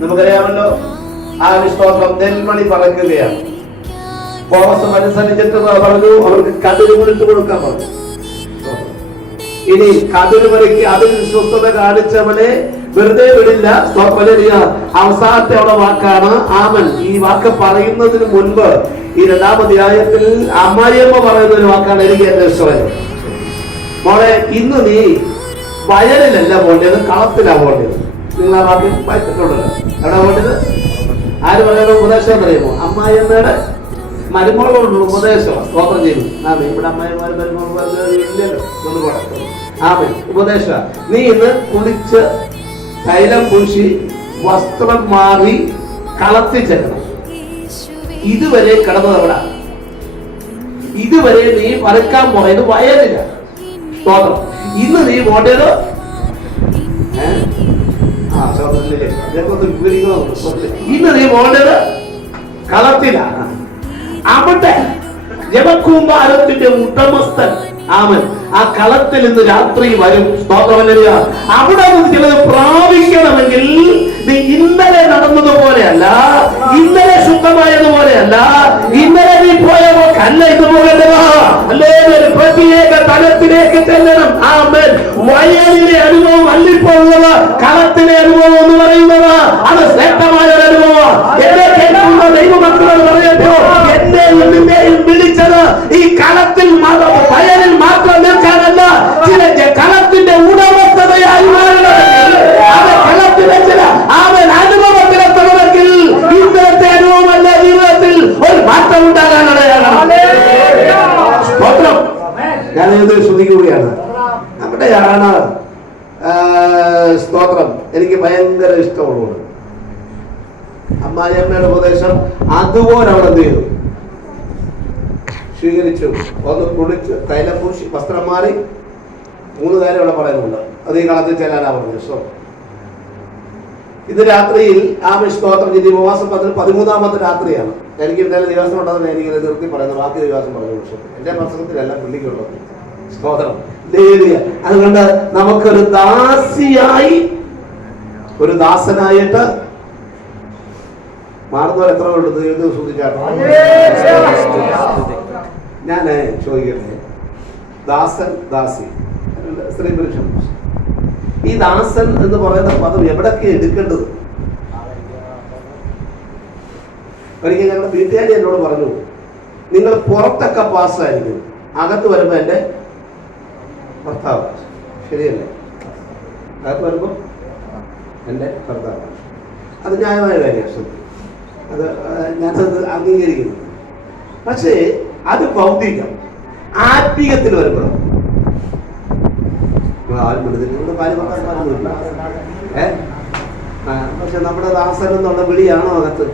നമുക്കറിയാമല്ലോ, ആ സ്തോത്രം നെൽമണി പറക്കുകയാണ്. ബോവസ് അനുസരിച്ചിട്ട് പറഞ്ഞു, അവർക്ക് കതിര് മുറിച്ചു കൊടുക്കാൻ പറഞ്ഞു. ഇനി കതിര് മുറിക്ക് അതിൽ വിശ്വസ്തത കാണിച്ചവനെ വെറുതെ വിടില്ല. അവസാനത്തെ അവിടെ വാക്കാണ് ആമൻ. ഈ വാക്ക് പറയുന്നതിന് മുൻപ് ഈ 2-ാം അധ്യായത്തിൽ അമ്മായിയമ്മ പറയുന്ന ഒരു വാക്കാണ് എനിക്ക് ഏറ്റവും ഇഷ്ടമായത്. മോളെ, ഇന്ന് നീ വയലിലല്ല പോകേണ്ടത്, കളത്തിലാ പോകേണ്ടത്. നിങ്ങൾ ആ വാക്ക് വായിച്ചിട്ടുണ്ടല്ലോ. എവിടെ പോകേണ്ടത്? ആര് പറയുന്ന ഉപദേശം അറിയുമോ? അമ്മായിയമ്മയുടെ മരുമകളോടുള്ള ഉപദേശം. സ്തോത്രം ചെയ്യുന്നു. ഇവിടെ അമ്മായിമാർ ഇല്ലല്ലോ. ആമൻ. ഉപദേശ, നീ ഇന്ന് കുളിച്ച് തൈലം പൂശി വസ്ത്രം മാറി കളത്തി ചെല്ലണം. ഇതുവരെ കിടന്നതവിടെ. ഇതുവരെ നീ പറിക്കാൻ പോയത് വയലില്ല. സ്തോത്രം. ഇന്ന് നീ പോണ്ടത് ഇന്ന് നീ പോണ്ടത് കളത്തിലാണ്. അവിടെ ജപക്കൂമ്പാരത്തിന്റെ ഉടമസ്ഥൻ ആമൻ ആ കളത്തിൽ ഇന്ന് രാത്രി വരും. സ്തോത്രമല്ല. അവിടെ നിന്ന് ചിലത് പ്രാപിക്കണമെങ്കിൽ നീ ഇന്നലെ നടന്നതുപോലെയല്ല, ഇന്നലെ ശുദ്ധമായതുപോലെയല്ല, ഇന്നലെ നീ പോയപ്പോ കല്ല ഇത് പോകേണ്ടത്. അല്ലേ, ഒരു പ്രത്യേക തലത്തിലേക്ക് ചെല്ലണം. ആമൻ. വയലിലെ അനുഭവം അല്ലിപ്പോഴുള്ളത്, കളത്തിലെ അനുഭവം എന്ന് പറയുന്നത് അത് ശ്രേഷ്ഠമായ ഒരു അനുഭവം. എന്നെ കേൾക്കുന്ന ദൈവമക്കളോട് പറയട്ടോ, എന്നെയും നിന്നെയും വിളിച്ചത് ഈ കളത്തിൽ വയലിൽ മാത്രം നിൽക്കാനല്ല, ചില കളത്തിന്റെ ഉടമസ്ഥതയായി മാറണമെങ്കിൽ, അത് കളത്തിലെ ചില അവൻ അനുഭവത്തിലെത്തണമെങ്കിൽ ഇന്നത്തെ അനുഭവമല്ല, ജീവിതത്തിൽ ഒരു മാറ്റം ഉണ്ടാകാനിടയാകണം. സ്തോത്രം. ഞാനിത് ശ്രദ്ധിക്കുകയാണ്. അവിടെയാണ് സ്തോത്രം എനിക്ക് ഭയങ്കര ഇഷ്ടമുള്ളത്. അമ്മായിയമ്മയുടെ ഉപദേശം അതുപോലെ അവിടെ എന്ത് ചെയ്തു? സ്വീകരിച്ചു. ഒന്ന് കുളിച്ച് തൈലം പൂശി വസ്ത്രം മാറി. 3 കാര്യം അവിടെ പറയുന്നുണ്ട്. അത് ഈ കളത്തിൽ ചെല്ലാനാ പറഞ്ഞു. ഇത് രാത്രിയിൽ സ്തോത്രം ചെയ്ത് ഉപവാസം 13-ാമത്തെ രാത്രിയാണ്. എനിക്ക് എന്തായാലും ദിവസം ഉണ്ടെന്ന് എനിക്ക് നിർത്തി പറയുന്നത്. ബാക്കി ദിവസം പറഞ്ഞു. പക്ഷെ എന്റെ പ്രസംഗത്തിലല്ല, പുള്ളിക്കുള്ളത്. സ്തോത്രം. അതുകൊണ്ട് നമുക്കൊരു ദാസിയായി, ഒരു ദാസനായിട്ട് മാറുന്നവർ എത്ര ഉള്ളത് ഇത് സൂചിച്ചാണ്. ഞാൻ ചോദിക്കട്ടെ, ദാസൻ ദാസി സ്ത്രീ പുരുഷൻ, ഈ ദാസൻ എന്ന് പറയുന്ന പദം എവിടൊക്കെ എടുക്കേണ്ടത്? ഒരിക്കൽ ഞങ്ങളുടെ വീട്ടുകാരി എന്നോട് പറഞ്ഞു, നിങ്ങൾ പുറത്തൊക്കെ പാസ്സായിരിക്കും, അകത്ത് വരുമ്പോ എന്റെ ഭർത്താവ്. ശരിയല്ലേ? അകത്ത് വരുമ്പോ എന്റെ ഭർത്താവ്. അത് ന്യായമായ കാര്യമാണ്. അത് ഞാനത് അംഗീകരിക്കുന്നു. പക്ഷേ അത് ഭൗതികം. ആത്മീയത്തിൽ വരുമ്പോഴും പക്ഷെ നമ്മുടെ ദാസൻ എന്നുള്ള വിളിയാണോ അകത്ത്?